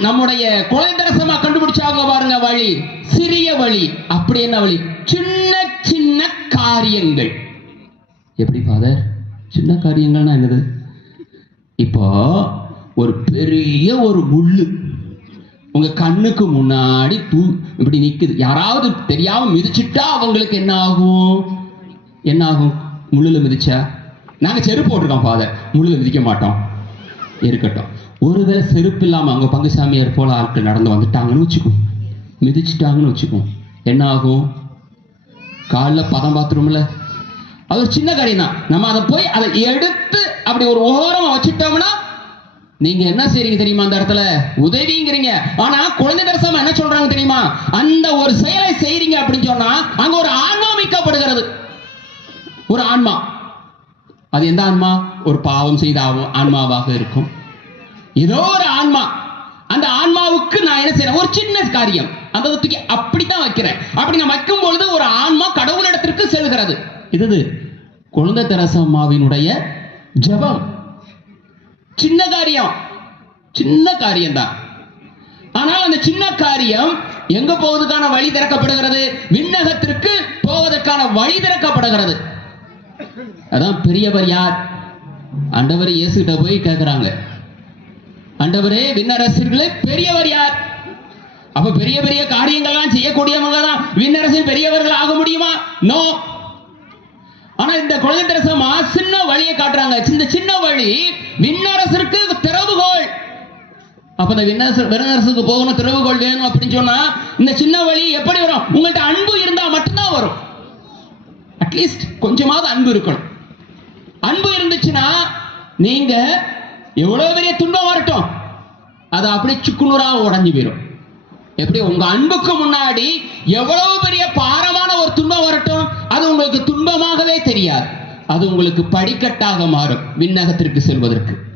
நம்முடைய கொலைதரசமா கண்டுபிடிச்சாங்க பாருங்க வழி. சிறிய வழி. அப்படி என்ன வழி? சின்ன சின்ன காரியங்கள். எப்படி ஃபாதர் சின்ன காரியங்கள்னா என்னது? இப்போ ஒரு பெரிய ஒரு முள்ளு. உங்க கண்ணுக்கு முன்னாடி தூ இப்படி நிக்குது. யாராவது தெரியாம மிதிச்சுட்டா அவங்களுக்கு என்ன ஆகும்? என்ன ஆகும்? முள்ளுல மிதிச்சா? நாங்க செருப்பு போட்டிருக்கோம் ஃபாதர் முள்ளுல மிதிக்க மாட்டோம். இருக்கட்டும். ஒருவேளை செருப்பு இல்லாமல் அவங்க பங்குசாமியார் போல ஆட்கள் நடந்து வந்துட்டாங்கன்னு வச்சுக்கோ. மிதிச்சிட்டாங்கன்னு வச்சுக்கோ. என்ன ஆகும் காலில் பதம் பார்த்துருமில்ல அது ஒரு சின்ன காரியம் தான் நம்ம அதை போய் அதை எடுத்து அப்படி ஒரு ஓரமாக வச்சுட்டோம்னா நீங்க என்ன செய்றீங்க தெரியுமா அந்த இடத்துல? உதவிங்கிறீங்க. ஆனா குழந்தை தரிசனம் என்ன சொல்றாங்க தெரியுமா? அந்த ஒரு செயலை செய்றீங்க அப்படின்னு சொன்னா அங்க ஒரு ஆன்மா மீட்கப்படுகிறது. ஒரு ஆன்மா. அது எந்த ஆன்மா? ஒரு பாவம் செய்த ஆன்மாவாக இருக்கும். ஏதோ ஒரு ஆன்மா. அந்த ஆன்மாவுக்கு நான் என்ன செய்யறேன் ஒரு சின்ன காரியம். அந்த தூக்கி அப்படித்தான் வைக்கிறேன். அப்படி நான் வைக்கும் பொழுது ஒரு ஆன்மா கடவுளிடத்திற்கு செல்கிறது. இது குழந்தை தெரசம்மாவினுடைய ஜெபம். சின்ன காரியம். சின்ன காரியம் தான் ஆனால் அந்த சின்ன காரியம் எங்க போவதற்கான வழி திறக்கப்படுகிறது? விண்ணகத்திற்கு போவதற்கான வழி திறக்கப்படுகிறது. அதான் பெரியவர் யார்? ஆண்டவர் இயேசுகிட்ட போய் கேட்கிறாங்க ஆண்டவரே விண்ணரசர்களே பெரியவர் யார்? அப்ப பெரிய பெரிய காரியங்கள்லாம் செய்யக்கூடியவங்க தான் விண்ணரசில் பெரியவர்கள் ஆக முடியுமா? நோ ஆனா இந்த குழந்தை தரசமா சின்ன வழியை காட்டுறாங்க. இந்த சின்ன வழி விண்ணரசருக்கு திறவுகோள். அப்ப இந்த விண்ணரசு விண்ணரசுக்கு போகணும் திறவுகோள் வேணும் அப்படின்னு சொன்னா இந்த சின்ன வழி எப்படி வரும்? உங்கள்ட்ட அன்பு இருந்தா மட்டும்தான் வரும். அட்லீஸ்ட் கொஞ்சமாவது அன்பு இருக்கணும். அன்பு இருந்துச்சுன்னா நீங்க எவ்வளவு பெரிய துன்பம் வரட்டும் அது அப்படியே சுக்குநூறா உடஞ்சி போயிடும் எப்படி? உங்க அன்புக்கு முன்னாடி எவ்வளவு பெரிய பாரமான ஒரு துன்பம் வரட்டும் அது உங்களுக்கு துன்பமாகவே தெரியாது. அது உங்களுக்கு படிக்கட்டாக மாறும் விண்ணகத்திற்கு செல்வதற்கு.